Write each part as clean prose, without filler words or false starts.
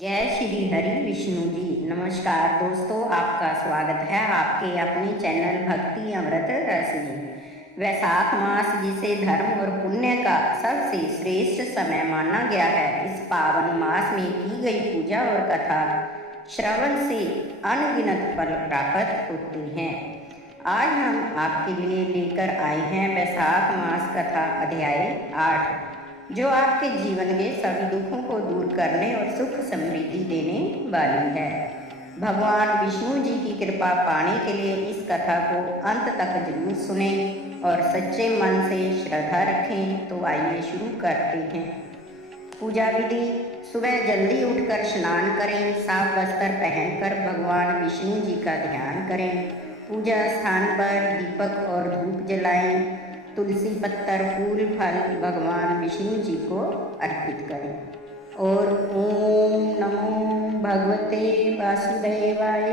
जय श्री हरि विष्णु जी। नमस्कार दोस्तों, आपका स्वागत है आपके अपने चैनल भक्ति अमृत रस में। वैशाख मास, जिसे धर्म और पुण्य का सबसे श्रेष्ठ समय माना गया है, इस पावन मास में की गई पूजा और कथा श्रवण से अनगिनत फल प्राप्त होते हैं। आज हम आपके लिए लेकर आए हैं वैशाख मास कथा अध्याय 8, जो आपके जीवन के सभी दुखों को दूर करने और सुख समृद्धि देने वाली है। भगवान विष्णु जी की कृपा पाने के लिए इस कथा को अंत तक जरूर सुने और सच्चे मन से श्रद्धा रखें। तो आइए शुरू करते हैं। पूजा विधि: सुबह जल्दी उठकर स्नान करें, साफ वस्त्र पहनकर भगवान विष्णु जी का ध्यान करें। पूजा स्थान पर दीपक और धूप जलाएं। तुलसी पत्तर, फूल, फल भगवान विष्णु जी को अर्पित करें और ओम नमो भगवते वासुदेवाय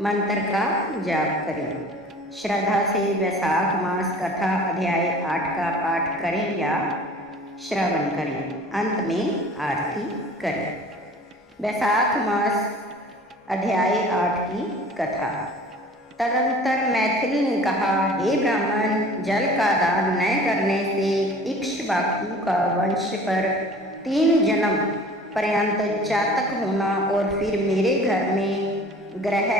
मंत्र का जाप करें। श्रद्धा से वैशाख मास कथा अध्याय 8 का पाठ करें या श्रवण करें। अंत में आरती करें। वैशाख मास अध्याय 8 की कथा। तदंतर मैथिल ने कहा, हे ब्राह्मण, जल का दान न करने से इक्ष्वाकु का वंश पर 3 जन्म पर्यंत चातक होना और फिर मेरे घर में ग्रह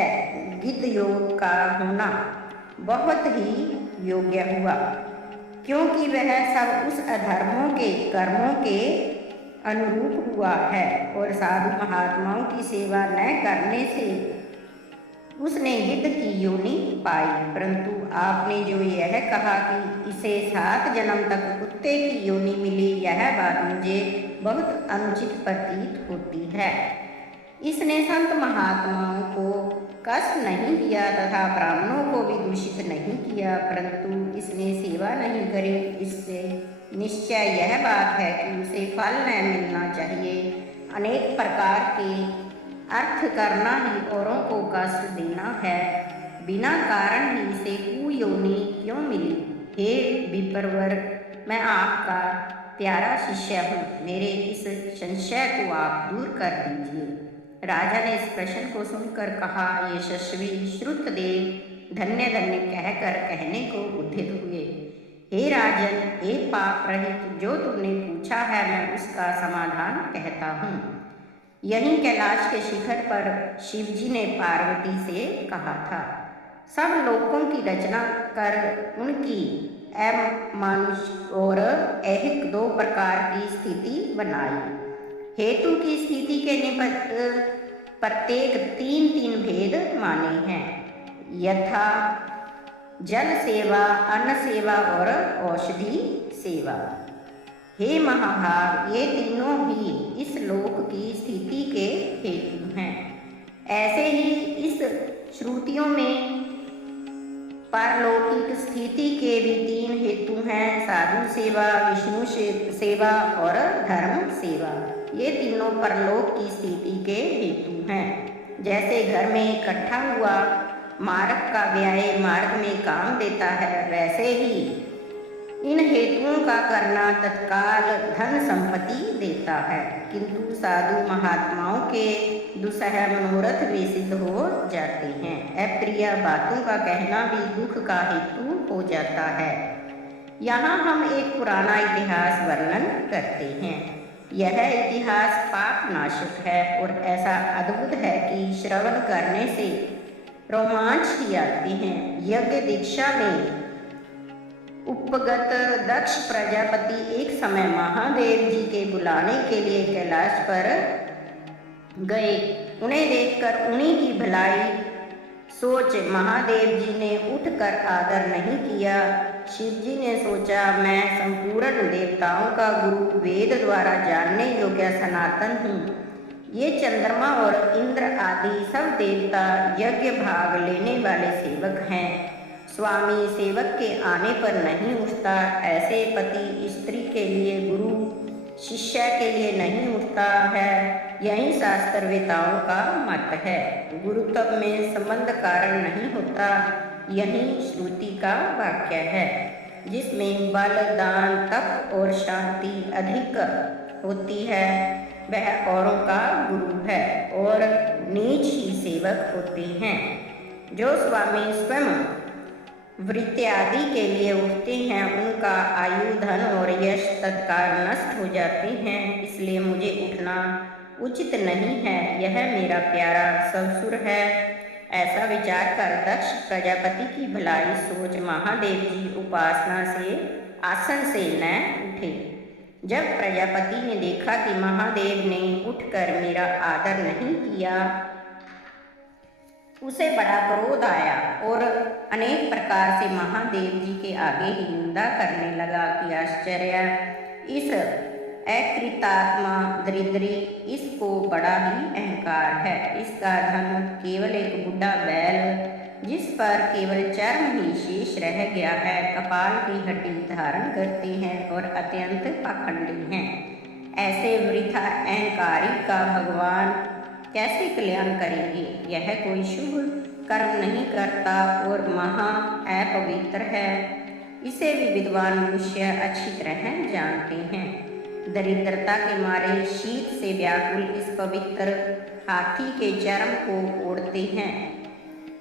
गिद्ध योग का होना बहुत ही योग्य हुआ, क्योंकि वह सब उस अधर्मों के कर्मों के अनुरूप हुआ है। और साधु महात्माओं की सेवा न करने से उसने गिद्ध की योनि पाई। परंतु आपने जो यह कहा कि इसे 7 जन्म तक कुत्ते की योनि मिली, यह बात मुझे बहुत अनुचित प्रतीत होती है। इसने संत महात्माओं को कष्ट नहीं दिया तथा ब्राह्मणों को भी दूषित नहीं किया, परंतु इसने सेवा नहीं करी। इससे निश्चय यह बात है कि उसे फल न मिलना चाहिए। अनेक प्रकार के अर्थ करना ही औरों को कष्ट देना है। बिना कारण ही इसे कुयोनि क्यों मिली? हे विप्रवर, मैं आपका प्यारा शिष्य हूँ, मेरे इस संशय को आप दूर कर दीजिए। राजा ने इस प्रश्न को सुनकर कहा, यशस्वी श्रुतदेव धन्य धन्य कहकर कहने को उद्यत हुए। हे राजन, हे पाप रहित, जो तुमने पूछा है मैं उसका समाधान कहता हूँ। यहीं कैलाश के शिखर पर शिवजी ने पार्वती से कहा था, सब लोकों की रचना कर उनकी अमानुष और ऐहिक 2 प्रकार की स्थिति बनाई। हेतु की स्थिति के निमित्त प्रत्येक 3-3 भेद माने हैं, यथा जल सेवा, अन्न सेवा और औषधि सेवा। हे महाभाग, ये तीनों भी इस लोक की स्थिति के हेतु हैं। ऐसे ही इस श्रुतियों में पारलौकिक स्थिति के भी 3 हेतु हैं, साधु सेवा, विष्णु सेवा और धर्म सेवा। ये तीनों परलोक की स्थिति के हेतु हैं। जैसे घर में इकट्ठा हुआ मार्ग का व्यय मार्ग में काम देता है, वैसे ही इन हेतुओं का करना तत्काल धन संपत्ति देता है, किंतु साधु महात्माओं के दुसह मनोरथ भी सिद्ध हो जाते हैं। अप्रिय बातों का कहना भी दुख का हेतु हो जाता है। यहाँ हम एक पुराना इतिहास वर्णन करते हैं। यह इतिहास पाप नाशक है और ऐसा अद्भुत है कि श्रवण करने से रोमांच ही आते हैं। यज्ञ दीक्षा में उपगत दक्ष प्रजापति एक समय महादेव जी के बुलाने के लिए कैलाश पर गए। उन्हें देखकर उन्हीं की भलाई सोच महादेव जी ने उठकर आदर नहीं किया। शिव जी ने सोचा, मैं संपूर्ण देवताओं का गुरु, वेद द्वारा जानने योग्य सनातन हूँ। ये चंद्रमा और इंद्र आदि सब देवता यज्ञ भाग लेने वाले सेवक हैं। स्वामी सेवक के आने पर नहीं उठता, ऐसे पति स्त्री के लिए, गुरु शिष्य के लिए नहीं उठता है। यही शास्त्रवेताओं का मत है। गुरुत्व में संबंध कारण नहीं होता, यही श्रुति का वाक्य है, जिसमें बल, दान, तप और शांति अधिक होती है, वह औरों का गुरु है। सेवक होते हैं। जो स्वामी स्वयं वृत्ति आदि के लिए उठते हैं उनका आयु, धन और यश तत्काल नष्ट हो जाते हैं, इसलिए मुझे उठना उचित नहीं है। यह मेरा प्यारा ससुर है। ऐसा विचार कर दक्ष प्रजापति की भलाई सोच महादेव जी उपासना से आसन से न उठे। जब प्रजापति ने देखा कि महादेव ने उठकर मेरा आदर नहीं किया, उसे बड़ा क्रोध आया और अनेक प्रकार से महादेव जी के आगे ही निंदा करने लगा कि आश्चर्य, इस अकृतात्मा दरिद्री, इसको बड़ा ही अहंकार है। इसका धन केवल एक बुढ़ा बैल जिस पर केवल चर्म ही शेष रह गया है, कपाल की हड्डी धारण करते हैं और अत्यंत पाखंडी हैं। ऐसे वृथा अहंकारी का भगवान कैसे कल्याण करेंगे? यह कोई शुभ कर्म नहीं करता और महा अपवित्र है। इसे भी विद्वान मनुष्य अच्छी तरह जानते हैं। दरिद्रता के मारे शीत से व्याकुल इस पवित्र हाथी के चर्म को ओढ़ते हैं।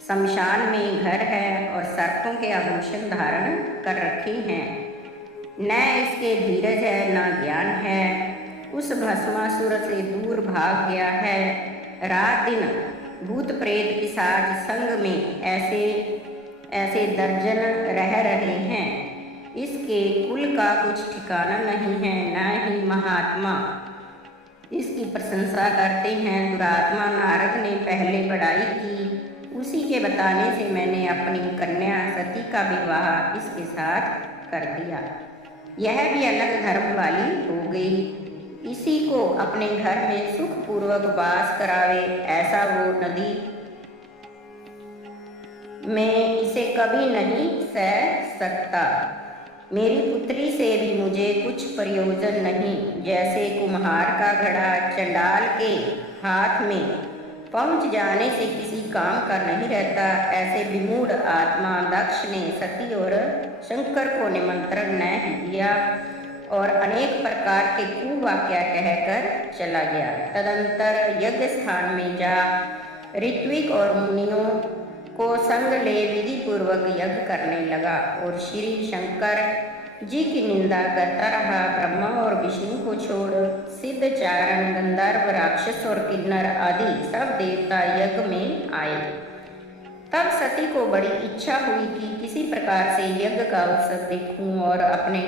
शमशान में घर है और सर्पों के आभूषण धारण कर रखे हैं। न इसके धीरज है न ज्ञान है। उस भस्मासुर से दूर भाग गया है। रात दिन भूत प्रेत पिशाच संग में ऐसे दर्जन रह रहे हैं। इसके कुल का कुछ ठिकाना नहीं है, न ही महात्मा इसकी प्रशंसा करते हैं। दुरात्मा नारद ने पहले बड़ाई की, उसी के बताने से मैंने अपनी कन्या सती का विवाह इसके साथ कर दिया। यह भी अलग धर्म वाली हो गई। इसी को अपने घर में सुखपूर्वक वास करावे, ऐसा वो नदी में इसे कभी नहीं सह सकता। मेरी पुत्री से भी मुझे कुछ प्रयोजन नहीं। जैसे कुम्हार का घड़ा चंडाल के हाथ में पहुंच जाने से किसी काम का नहीं रहता, ऐसे विमूढ़ आत्मा दक्ष ने सती और शंकर को निमंत्रण न दिया और अनेक प्रकार के कुवाक्य कहकर चला गया। तदंतर यज्ञ स्थान में जा ऋत्विक और मुनियों को संग ले विधि पूर्वक यज्ञ करने लगा और श्री शंकर जी की निंदा करता रहा। ब्रह्मा और विष्णु को छोड़ सिद्ध, चारण, गंधर्व, राक्षस और किन्नर आदि सब देवता यज्ञ में आए। तब सती को बड़ी इच्छा हुई कि किसी प्रकार से यज्ञ का उत्सव देखूं और अपने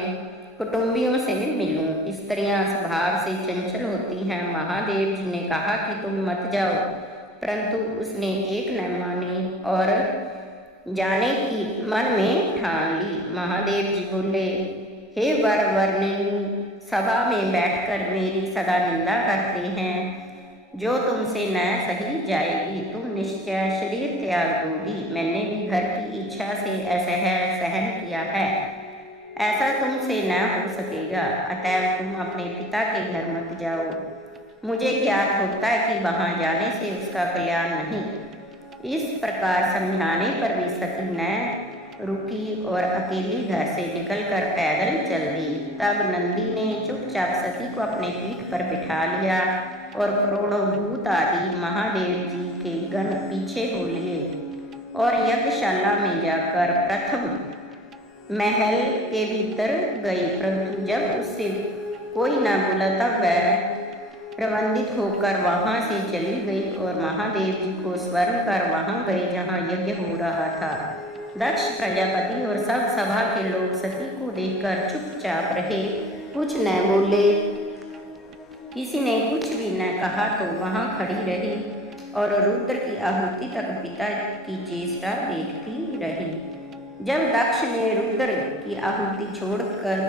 कुटुंबियों से मिलूं। स्त्रियां स्वभाव से चंचल होती हैं। महादेव जी ने कहा कि तुम मत जाओ, परंतु उसने एक न मानी और जाने की मन में ठान ली। महादेव जी बोले, हे वर वर्णिनी, सभा में बैठकर मेरी सदा निंदा करते हैं, जो तुमसे न सही जाएगी। तुम निश्चय शरीर त्याग दोगी। मैंने भी घर की इच्छा से असह्य सहन किया है, ऐसा तुमसे न हो सकेगा। अतएव तुम अपने पिता के घर मत जाओ। मुझे ज्ञात होता है कि वहाँ जाने से उसका कल्याण नहीं। इस प्रकार समझाने पर भी सती न रुकी और अकेली घर से निकलकर पैदल चल दी। तब नंदी ने चुपचाप सती को अपने पीठ पर बिठा लिया और करोड़ों भूत आदि महादेव जी के गण पीछे हो लिए और यज्ञशाला में जाकर प्रथम महल के भीतर गई। परंतु जब उससे कोई न बोला तब वह प्रबंधित होकर वहां से चली गई और महादेव जी को स्मरण कर वहां गई जहां यज्ञ हो रहा था। दक्ष प्रजापति और सब सभा के लोग सती को देखकर चुपचाप रहे, कुछ न बोले। किसी ने कुछ भी न कहा तो वहां खड़ी रही और रुद्र की आहुति तक पिता की चेष्टा देखती रही। जब दक्ष ने रुद्र की आहुति छोड़कर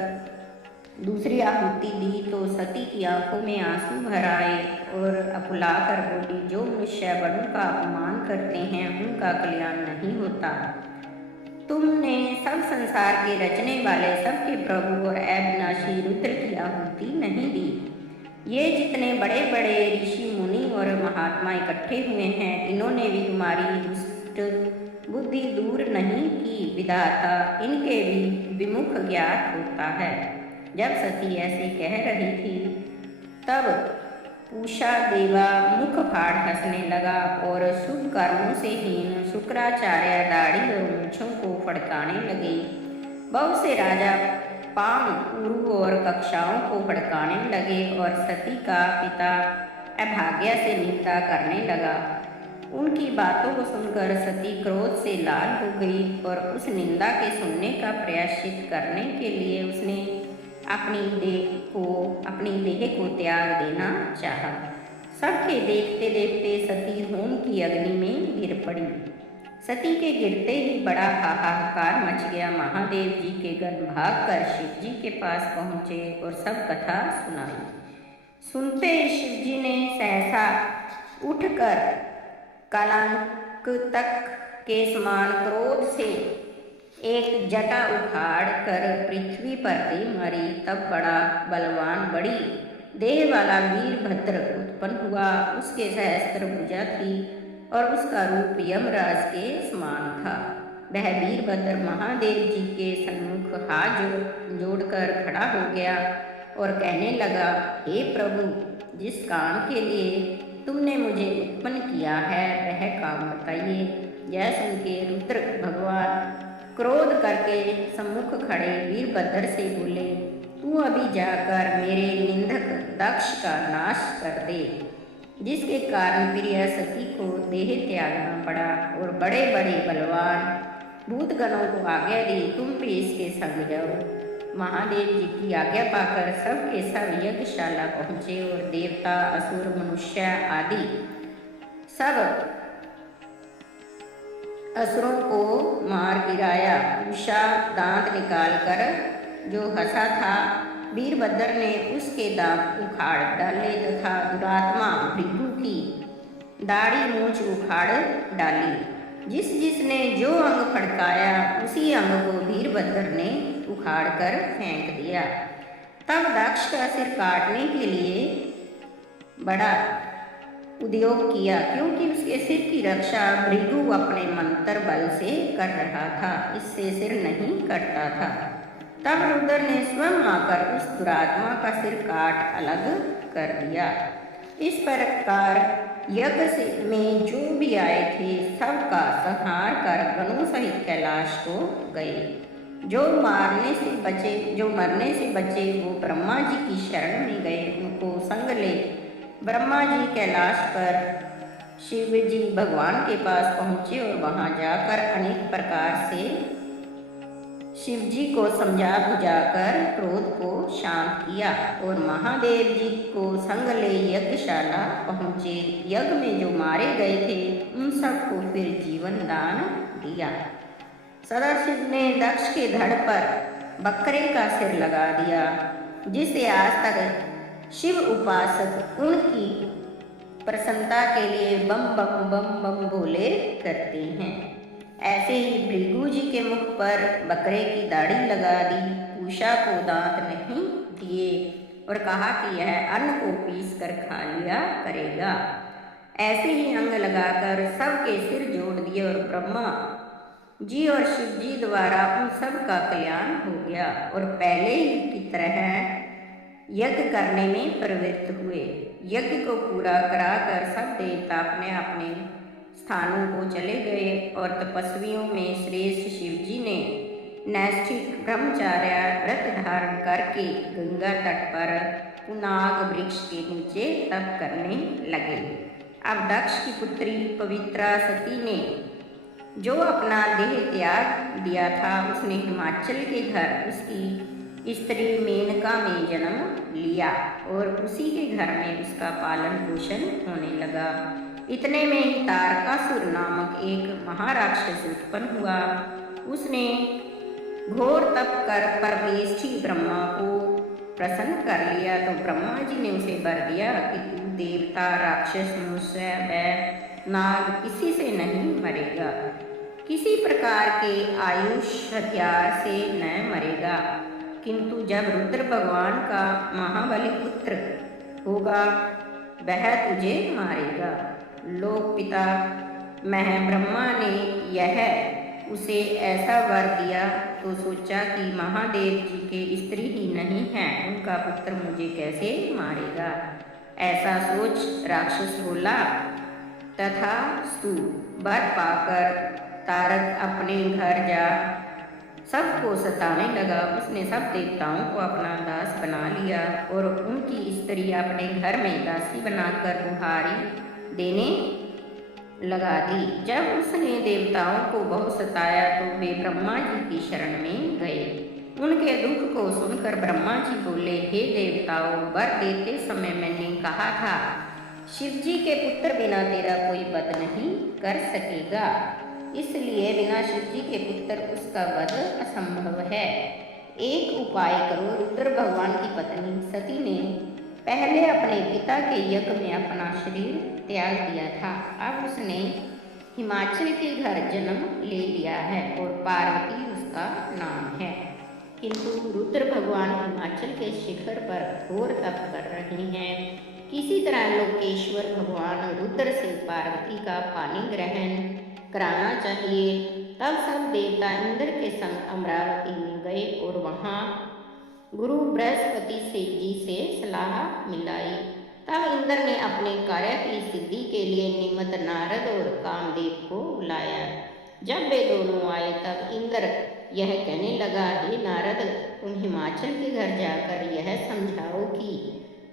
दूसरी आहुति दी तो सती की आंखों में आंसू भर आए और अकुलाकर बोली, जो मनुष्य बड़ों का अपमान करते हैं उनका कल्याण नहीं होता। तुमने सब संसार के रचने वाले, सबके प्रभु और अविनाशी रुद्र की आहुति नहीं दी। ये जितने बड़े बड़े ऋषि मुनि और महात्मा इकट्ठे हुए हैं, इन्होंने भी तुम्हारी दुष्ट बुद्धि दूर नहीं की। विधाता इनके भी विमुख ज्ञात होता है। जब सती ऐसे कह रही थी तब पूषा देवा मुख फाड़ हंसने लगा और शुभ कर्मों से हीन शुक्राचार्य दाढ़ी और मूछों को फड़काने लगे। बहुत से राजा पाम उरु और कक्षाओं को फड़काने लगे और सती का पिता अभाग्या से निंदा करने लगा। उनकी बातों को सुनकर सती क्रोध से लाल हो गई और उस निंदा के सुनने का प्रायश्चित करने के लिए उसने अपनी देह को त्याग देना चाहा। सबके देखते देखते सती होम की अग्नि में गिर पड़ी। सती के गिरते ही बड़ा हाहाकार मच गया। महादेव जी के गण भागकर शिव जी के पास पहुँचे और सब कथा सुनाई। सुनते शिव जी ने सहसा उठकर कलंक तक के समान क्रोध से एक जटा उखाड़ कर पृथ्वी पर दे मारी। तब बड़ा बलवान बड़ी देह वाला वीरभद्र उत्पन्न हुआ। उसके सहस्त्र भुजा थी और उसका रूप यमराज के समान था। वह वीरभद्र महादेव जी के सन्मुख हाथ जोड़कर खड़ा हो गया और कहने लगा, हे प्रभु, जिस काम के लिए तुमने मुझे उत्पन्न किया है वह काम बताइए। यह सुन के रुद्र भगवान क्रोध करके सम्मुख खड़े वीरभद्र से बोले, तू अभी जाकर मेरे निंदक दक्ष का नाश कर दे। जिसके कारण प्रिय सती को देह त्यागना पड़ा और बड़े बड़े बलवान भूतगणों को आज्ञा दी, तुम भी इसके संग जाओ। महादेव जी की आज्ञा पाकर सब के सब यज्ञशाला पहुँचे और देवता असुर मनुष्य आदि सब असुरों को मार गिराया। उषा दांत निकालकर जो हंसा था, वीरभद्र ने उसके दांत उखाड़ डाले तथा दुरात्मा भृगु की दाढ़ी मूछ उखाड़ डाली। जिसने जो अंग फड़काया उसी अंग को वीरभद्र ने उखाड़ कर फेंक दिया। तब दक्ष का सिर काटने के लिए बड़ा उद्योग किया, क्योंकि उसके सिर की रक्षा भृगु अपने मंत्र बल से कर रहा था, इससे सिर नहीं कटता था। तब रुद्र ने स्वयं आकर उस दुरात्मा का सिर काट अलग कर दिया। इस प्रकार यज्ञ में जो भी आए थे सबका संहार कर गणों सहित कैलाश को गए। जो मरने से बचे वो ब्रह्मा जी की शरण में गए। उनको संग ले ब्रह्मा जी कैलाश पर शिव जी भगवान के पास पहुँचे और वहाँ जाकर अनेक प्रकार से शिव जी को समझा बुझाकर क्रोध को शांत किया और महादेव जी को संग ले यज्ञशाला पहुँचे। यज्ञ में जो मारे गए थे उन सबको फिर जीवन दान दिया। सदाशिव ने दक्ष के धड़ पर बकरे का सिर लगा दिया, जिसे आज तक शिव उपासक उनकी प्रसन्नता के लिए बम बम बम बम बोले करते हैं। ऐसे ही भृगु जी के मुख पर बकरे की दाढ़ी लगा दी, उषा को दांत नहीं दिए और कहा कि यह अन्न को पीस कर खा लिया करेगा। ऐसे ही अंग लगाकर सबके सिर जोड़ दिए और ब्रह्मा जी और शिव जी द्वारा उन सब का कल्याण हो गया और पहले ही की तरह यज्ञ करने में प्रवृत्त हुए। यज्ञ को पूरा कराकर सब देवता अपने अपने स्थानों को चले गए और तपस्वियों में श्रेष्ठ शिव जी ने नैष्ठिक ब्रह्मचार्य व्रत धारण करके गंगा तट पर पुनाग वृक्ष के नीचे तप करने लगे। अब दक्ष की पुत्री पवित्रा सती ने जो अपना देह त्याग दिया था, उसने हिमाचल के घर उसकी स्त्री मेनका में जन्म लिया और उसी के घर में उसका पालन पोषण होने लगा। इतने में ही तारकासुर नामक एक महाराक्षस उत्पन्न हुआ। उसने घोर तप कर परमेष्ठी ब्रह्मा को प्रसन्न कर लिया तो ब्रह्मा जी ने उसे वर दिया कि तू देवता, राक्षस, मनुष्य व नाग किसी से नहीं मरेगा, किसी प्रकार के आयुष हथियार से न मरेगा, किंतु जब रुद्र भगवान का महाबली पुत्र होगा वह तुझे मारेगा। लोक पिता मह ब्रह्मा ने यह उसे ऐसा वर दिया तो सोचा कि महादेव जी के स्त्री ही नहीं है, उनका पुत्र मुझे कैसे मारेगा। ऐसा सोच राक्षस बोला, तथा स्तु वर पाकर तारक अपने घर जा सबको सताने लगा। उसने सब देवताओं को अपना दास बना लिया और उनकी स्त्री अपने घर में दासी बनाकर बुहारी देने लगा दी। जब उसने देवताओं को बहुत सताया तो वे ब्रह्मा जी की शरण में गए। उनके दुख को सुनकर ब्रह्मा जी बोले, हे देवताओं, वर देते समय मैंने कहा था शिव जी के पुत्र बिना तेरा कोई वध नहीं कर सकेगा, इसलिए बिना शिव जी के पुत्र उसका वध असंभव है। एक उपाय करो। रुद्र भगवान की पत्नी सती ने पहले अपने पिता के यज्ञ में अपना शरीर त्याग दिया था। अब उसने हिमाचल के घर जन्म ले लिया है और पार्वती उसका नाम है। किंतु रुद्र भगवान हिमाचल के शिखर पर घोर तप कर रहे हैं। किसी तरह लोकेश्वर भगवान रुद्र से पार्वती का पानी ग्रहण कराना चाहिए। तब सब देवता इंद्र के संग अमरावती में गए और वहाँ गुरु बृहस्पति जी से सलाह मिलाई। तब इंद्र ने अपने कार्य की सिद्धि के लिए निमित्त नारद और कामदेव को बुलाया। जब वे दोनों आए तब इंद्र यह कहने लगा, हे नारद, तुम हिमाचल के घर जाकर यह समझाओ कि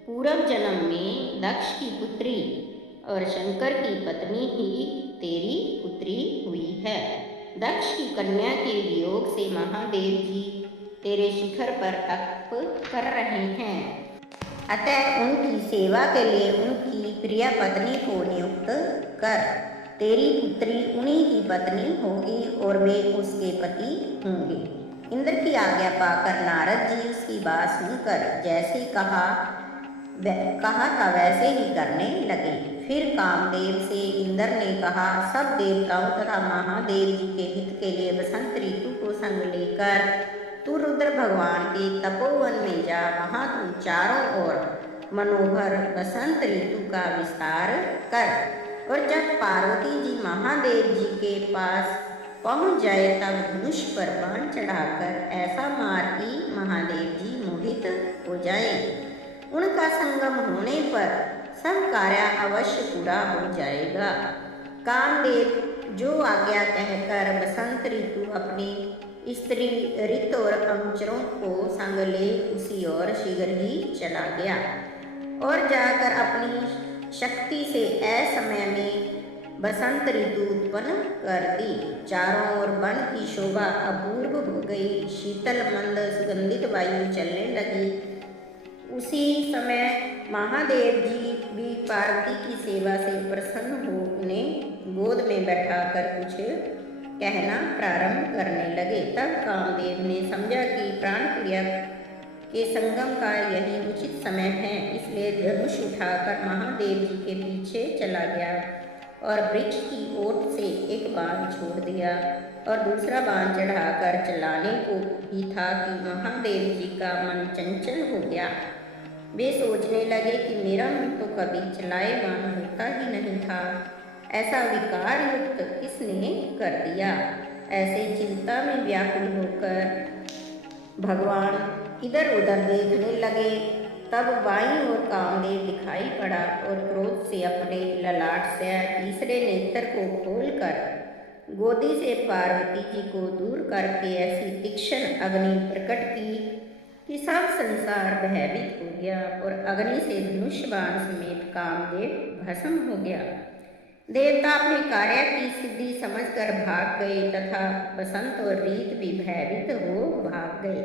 पूर्व जन्म में दक्ष की पुत्री और शंकर की पत्नी ही तेरी पुत्री हुई है। दक्ष की कन्या के वियोग से महादेव जी तेरे शिखर पर तप कर रहे हैं, अतः उनकी सेवा के लिए उनकी प्रिय पत्नी को नियुक्त कर। तेरी पुत्री उन्हीं की पत्नी होगी और वे उसके पति होंगे। इंद्र की आज्ञा पाकर नारद जी उसकी बात सुनकर जैसे कहा था वैसे ही करने लगे। फिर कामदेव से इंद्र ने कहा, सब देवताओं तथा महादेव जी के हित के लिए बसंत ऋतु को संग लेकर तू रुद्र भगवान के तपोवन में जा। वहाँ तू चारों ओर मनोहर बसंत ऋतु का विस्तार कर और जब पार्वती जी महादेव जी के पास पहुँच जाए तब धनुष पर बाण चढ़ाकर ऐसा मार कि महादेव जी मोहित हो जाए। उनका संगम होने पर सब कार्य अवश्य पूरा हो जाएगा। कामदेव जो आज्ञा कहकर बसंत ऋतु अपनी स्त्री ऋत और अनुचरों को संग ले उसी ओर शीघ्र ही चला गया और जाकर अपनी शक्ति से असमय में बसंत ऋतु उत्पन्न कर दी। चारों ओर वन की शोभा अपूर्व हो गई। शीतल मंद सुगंधित वायु चलने लगी। उसी समय महादेव जी भी पार्वती की सेवा से प्रसन्न हो उन्हें गोद में बैठाकर कुछ कहना प्रारंभ करने लगे। तब कामदेव ने समझा कि प्राण क्रिया के संगम का यही उचित समय है, इसलिए धनुष उठाकर महादेव जी के पीछे चला गया और वृक्ष की ओट से एक बाण छोड़ दिया और दूसरा बाण चढ़ाकर चलाने को ही था कि महादेव जी का मन चंचल हो गया। वे सोचने लगे कि मेरा मन तो कभी चलाए बाण होता ही नहीं था, ऐसा विकार युक्त किसने कर दिया। ऐसे चिंता में व्याकुल होकर भगवान इधर उधर देखने लगे। तब बाईं ओर कामदेव दिखाई पड़ा और क्रोध से अपने ललाट से तीसरे नेत्र को खोलकर गोदी से पार्वती जी को दूर करके ऐसी तीक्ष्ण अग्नि प्रकट की कि सब संसार भयभीत हो गया और अग्नि से धनुष बाण समेत कामदेव भस्म हो गया। देवता अपने कार्य की सिद्धि समझकर भाग गए तथा बसंत और रीत भी भयभीत हो भाग गए।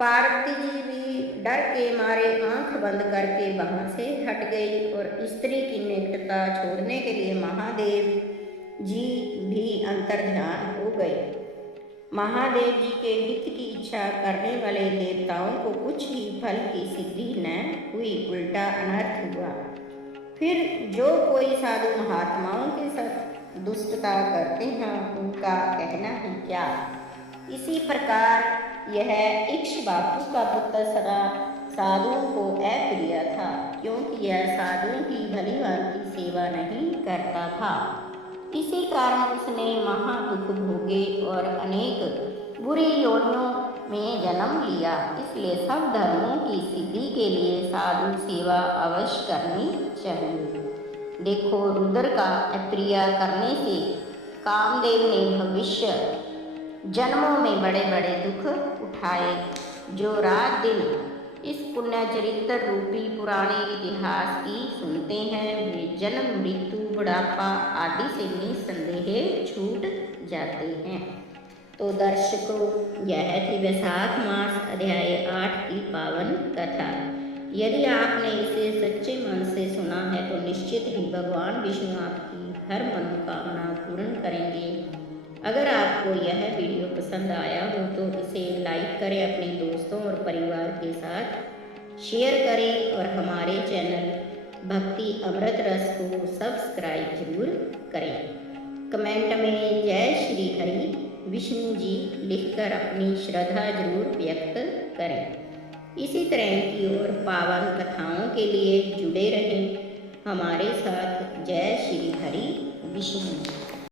पार्वती जी भी डर के मारे आंख बंद करके वहां से हट गई और स्त्री की निकटता छोड़ने के लिए महादेव जी भी अंतर्ध्यान हो गए। महादेव जी के हित की इच्छा करने वाले देवताओं को कुछ ही फल की सिद्धि न हुई, उल्टा अनर्थ हुआ। फिर जो कोई साधु महात्माओं के साथ दुष्टता करते हैं उनका कहना ही क्या। इसी प्रकार यह इक्ष्वाकु का पुत्र सदा साधुओं को अप्रिय था, क्योंकि यह साधुओं की भली भांति सेवा नहीं करता था। इसी कारण उसने महा दुख भोगे और अनेक बुरी योनियों में जन्म लिया। इसलिए सब धर्मों की सिद्धि के लिए साधु सेवा अवश्य करनी चाहिए। देखो, रुद्र का अप्रिय करने से कामदेव ने भविष्य जन्मों में बड़े बड़े दुख उठाए। जो रात दिन इस पुण्य चरित्र रूपी पुराने इतिहास की सुनते हैं, वे जन्म, मृत्यु, बुढ़ापा आदि से निस्संदेह छूट जाते हैं। तो दर्शकों, यह थी वैशाख मास अध्याय 8 की पावन कथा। यदि आपने इसे सच्चे मन से सुना है तो निश्चित ही भगवान विष्णु आपकी हर मनोकामना पूर्ण करेंगे। अगर आपको यह वीडियो पसंद आया हो तो इसे लाइक करें, अपने दोस्तों और परिवार के साथ शेयर करें और हमारे चैनल भक्ति अमृत रस को सब्सक्राइब जरूर करें। कमेंट में जय श्री हरि विष्णु जी लिखकर अपनी श्रद्धा जरूर व्यक्त करें। इसी तरह की और पावन कथाओं के लिए जुड़े रहें हमारे साथ। जय श्री हरि विष्णु।